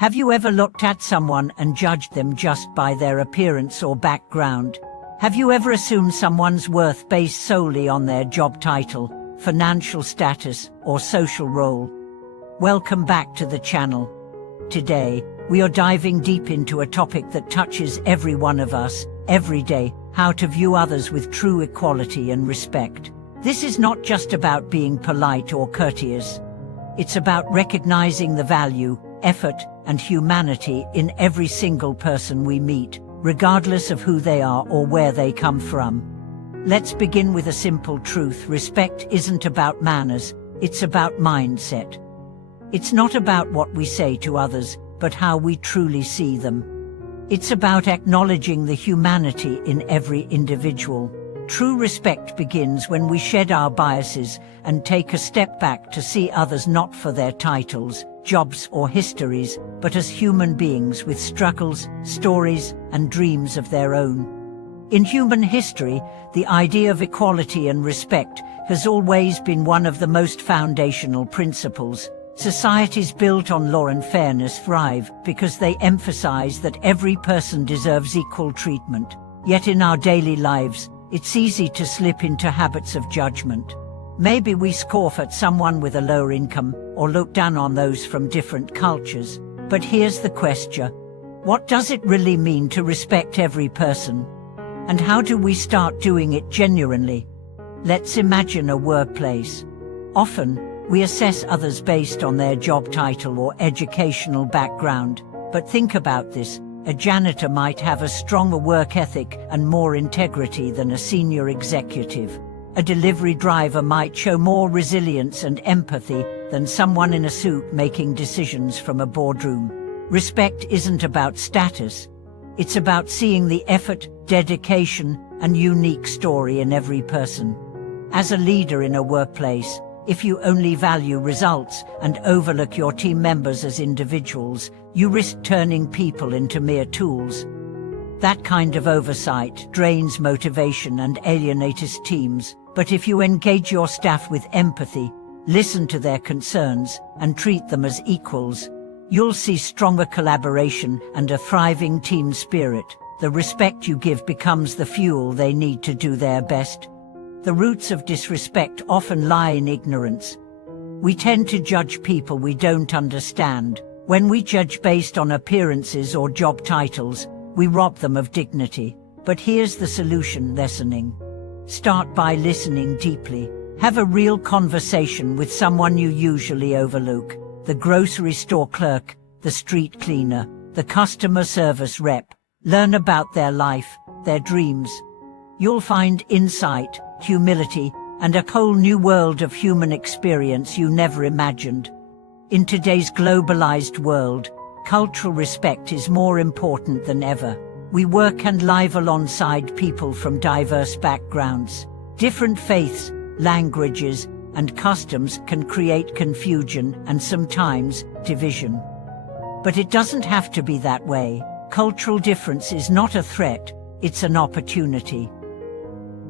Have you ever looked at someone and judged them just by their appearance or background? Have you ever assumed someone's worth based solely on their job title, financial status, or social role? Welcome back to the channel. Today, we are diving deep into a topic that touches every one of us, every day: how to view others with true equality and respect. This is not just about being polite or courteous. It's about recognizing the value, effort, and humanity in every single person we meet, regardless of who they are or where they come from. Let's begin with a simple truth: respect isn't about manners, it's about mindset. It's not about what we say to others, but how we truly see them. It's about acknowledging the humanity in every individual. True respect begins when we shed our biases and take a step back to see others not for their titles, jobs, or histories, but as human beings with struggles, stories, and dreams of their own. In human history, the idea of equality and respect has always been one of the most foundational principles. Societies built on law and fairness thrive because they emphasize that every person deserves equal treatment. Yet in our daily lives, it's easy to slip into habits of judgment. Maybe we scoff at someone with a lower income or look down on those from different cultures. But here's the question: what does it really mean to respect every person? And how do we start doing it genuinely? Let's imagine a workplace. Often, we assess others based on their job title or educational background. But think about this: a janitor might have a stronger work ethic and more integrity than a senior executive. A delivery driver might show more resilience and empathy than someone in a suit making decisions from a boardroom. Respect isn't about status. It's about seeing the effort, dedication, and unique story in every person. As a leader in a workplace, if you only value results and overlook your team members as individuals, you risk turning people into mere tools. That kind of oversight drains motivation and alienates teams. But if you engage your staff with empathy, listen to their concerns, and treat them as equals, you'll see stronger collaboration and a thriving team spirit. The respect you give becomes the fuel they need to do their best. The roots of disrespect often lie in ignorance. We tend to judge people we don't understand. When we judge based on appearances or job titles, we rob them of dignity. But here's the solution: listening. Start by listening deeply. Have a real conversation with someone you usually overlook: the grocery store clerk, the street cleaner, the customer service rep. Learn about their life, their dreams. You'll find insight, humility, and a whole new world of human experience you never imagined. In today's globalized world, cultural respect is more important than ever. We work and live alongside people from diverse backgrounds. Different faiths, languages, and customs can create confusion and sometimes division. But it doesn't have to be that way. Cultural difference is not a threat, it's an opportunity.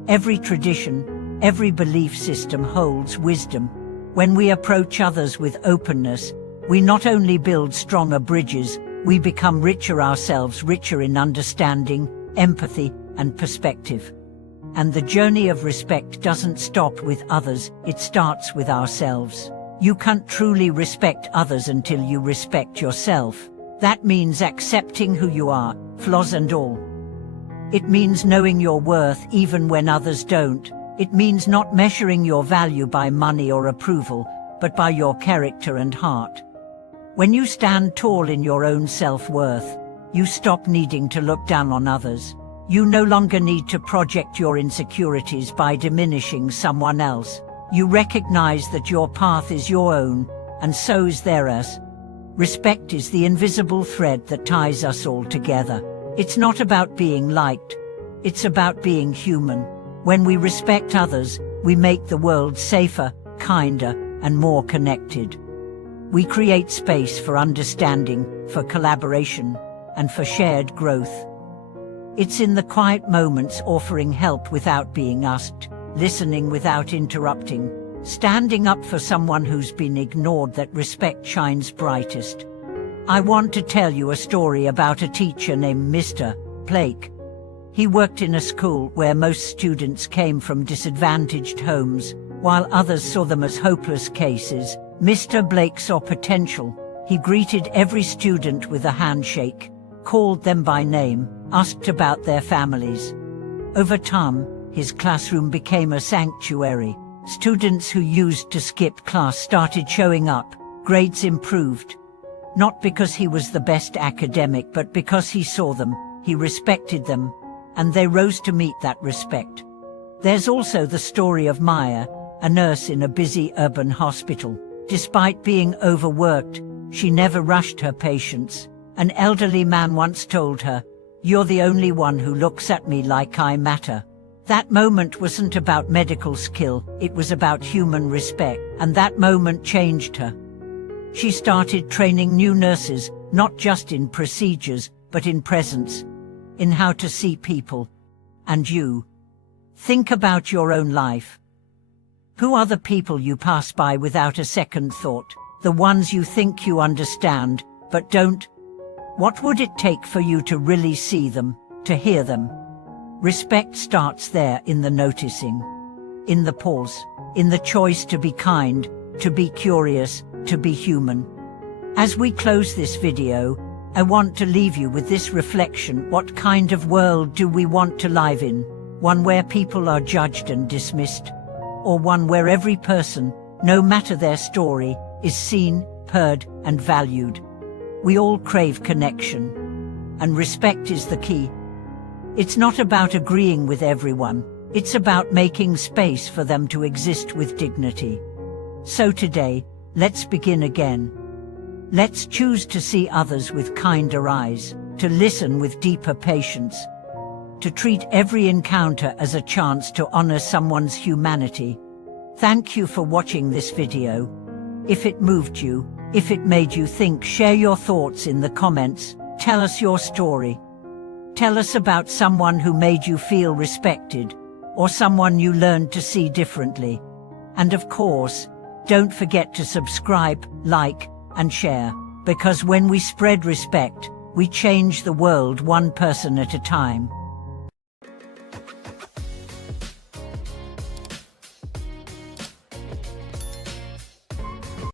Every tradition, every belief system holds wisdom. When we approach others with openness, we not only build stronger bridges, we become richer ourselves, richer in understanding, empathy, and perspective. And the journey of respect doesn't stop with others, it starts with ourselves. You can't truly respect others until you respect yourself. That means accepting who you are, flaws and all. It means knowing your worth even when others don't. It means not measuring your value by money or approval, but by your character and heart. When you stand tall in your own self-worth, you stop needing to look down on others. You no longer need to project your insecurities by diminishing someone else. You recognize that your path is your own, and so is theirs. Respect is the invisible thread that ties us all together. It's not about being liked. It's about being human. When we respect others, we make the world safer, kinder, and more connected. We create space for understanding, for collaboration, and for shared growth. It's in the quiet moments, offering help without being asked, listening without interrupting, standing up for someone who's been ignored, that respect shines brightest. I want to tell you a story about a teacher named Mr. Blake. He worked in a school where most students came from disadvantaged homes, while others saw them as hopeless cases. Mr. Blake saw potential. He greeted every student with a handshake, called them by name, asked about their families. Over time, his classroom became a sanctuary. Students who used to skip class started showing up. Grades improved. Not because he was the best academic, but because he saw them, he respected them, and they rose to meet that respect. There's also the story of Maya, a nurse in a busy urban hospital. Despite being overworked, she never rushed her patients. An elderly man once told her, "You're the only one who looks at me like I matter." That moment wasn't about medical skill, it was about human respect, and that moment changed her. She started training new nurses, not just in procedures, but in presence, in how to see people. And you? Think about your own life. Who are the people you pass by without a second thought? The ones you think you understand, but don't? What would it take for you to really see them, to hear them? Respect starts there, in the noticing, in the pause, in the choice to be kind, to be curious, to be human. As we close this video, I want to leave you with this reflection. What kind of world do we want to live in? One where people are judged and dismissed? Or one where every person, no matter their story, is seen, heard, and valued? We all crave connection, and respect is the key. It's not about agreeing with everyone, it's about making space for them to exist with dignity. So today, let's begin again. Let's choose to see others with kinder eyes, to listen with deeper patience, to treat every encounter as a chance to honor someone's humanity. Thank you for watching this video. If it moved you, if it made you think, share your thoughts in the comments. Tell us your story. Tell us about someone who made you feel respected, or someone you learned to see differently. And of course, don't forget to subscribe, like, and share, because when we spread respect, we change the world one person at a time.